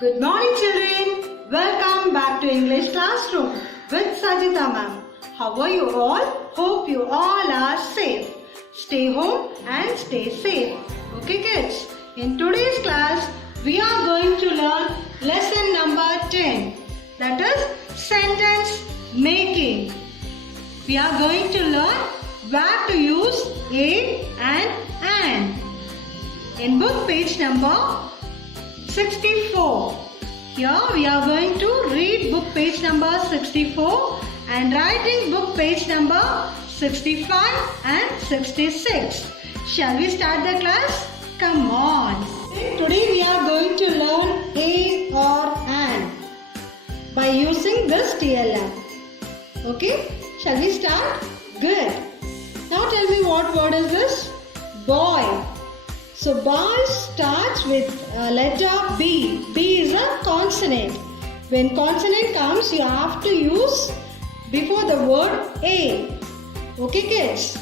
Good morning children. Welcome back to English classroom with Sajita ma'am. How are you all? Hope you all are safe. Stay home and stay safe. Okay kids, in today's class we are going to learn lesson number 10, that is sentence making. We are going to learn where to use a and an. In book page number 64. Here we are going to read book page number 64 and writing book page number 65 and 66. Shall we start the class? Come on. Today we are going to learn a or an by using this TLM. Okay? Shall we start? Good. Now tell me what word is this? Boy. So boy starts with letter B. B is a consonant. When consonant comes, you have to use before the word A. Okay kids?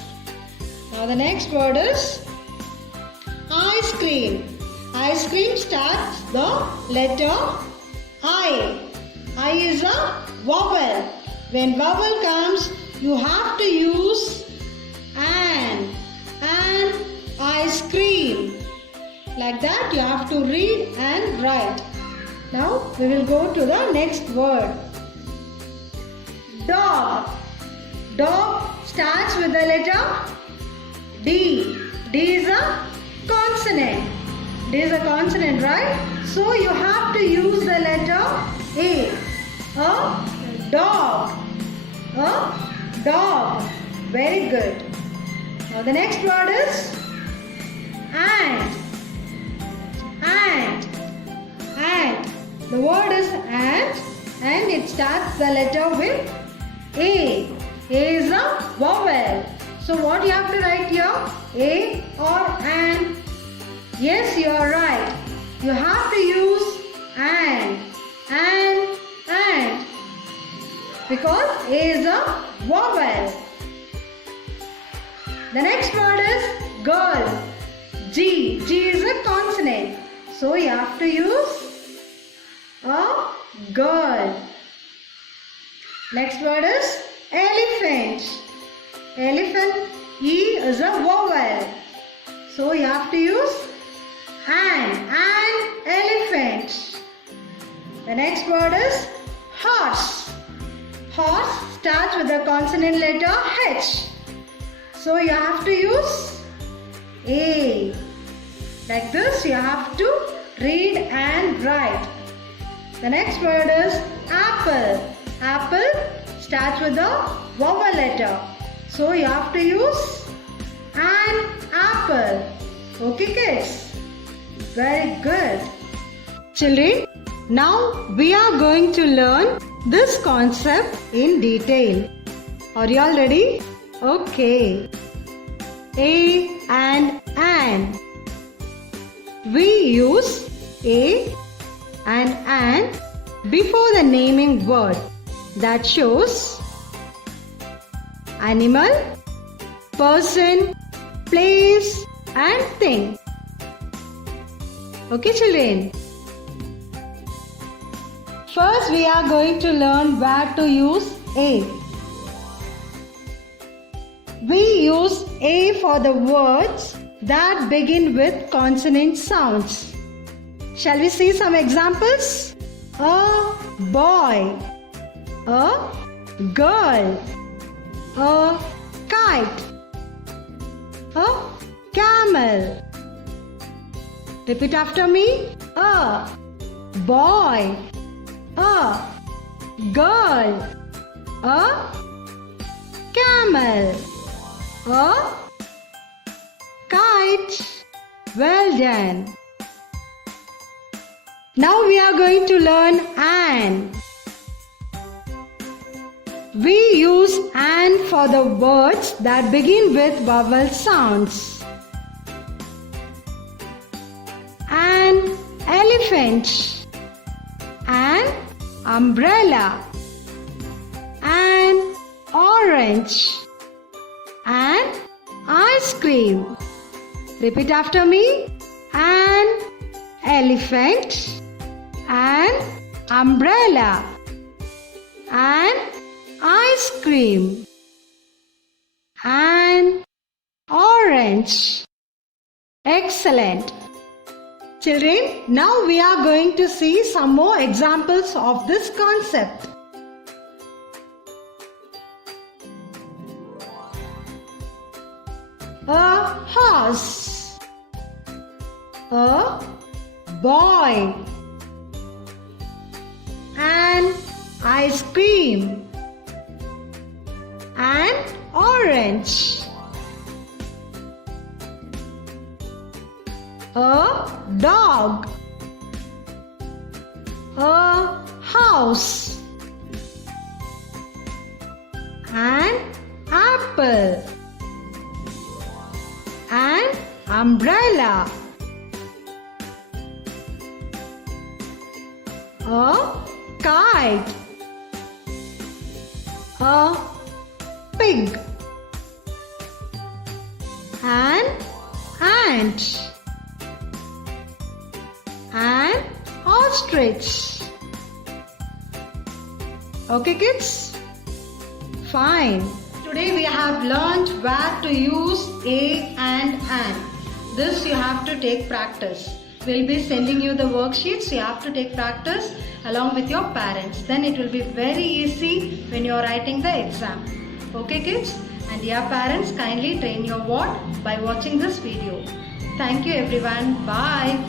Now the next word is ice cream. Ice cream starts the letter I. I is a vowel. When vowel comes, you have to use an. Ice cream. Like that you have to read and write. Now we will go to the next word. Dog. Dog starts with the letter D. D is a consonant. D is a consonant, right? So you have to use the letter A. A dog. A dog. Very good. Now the next word is ant. The word is ant and it starts the letter with A. A is a vowel. So what you have to write here? A or an? Yes, you are right. You have to use an. Because A is a vowel. The next word is girl. G. G is a consonant. So you have to use a girl. Next word is elephant. Elephant. E is a vowel. So you have to use an elephant. The next word is horse. Horse starts with the consonant letter H. So you have to use A. Like this you have to read and write. The next word is apple. Apple starts with the vowel letter. So you have to use an apple. Okay kids? Very good. Children, now we are going to learn this concept in detail. Are you all ready? Okay. A and an. We use a and an before the naming word. That shows animal, person, place and thing. Okay children? First we are going to learn where to use a. We use A for the words that begin with consonant sounds. Shall we see some examples? A boy, a girl, a kite, a camel. Repeat after me. A boy, a girl, a camel, a kite. Well done. Now we are going to learn an. We use an for the words that begin with vowel sounds. An elephant, an umbrella, an orange, an ice cream. Repeat after me. An elephant, an umbrella. And ice cream. And orange. Excellent. Children, now we are going to see some more examples of this concept. A horse. A boy. An ice cream. An orange. A dog. A house. An apple. An umbrella. A kite. A pig. An ant. An ostrich. Okay kids? Fine. Today we have learnt where to use a and an. This you have to take practice. We'll be sending you the worksheets. You have to take practice along with your parents. Then it will be very easy when you are writing the exam. Okay kids? And dear parents, kindly train your word by watching this video. Thank you everyone. Bye.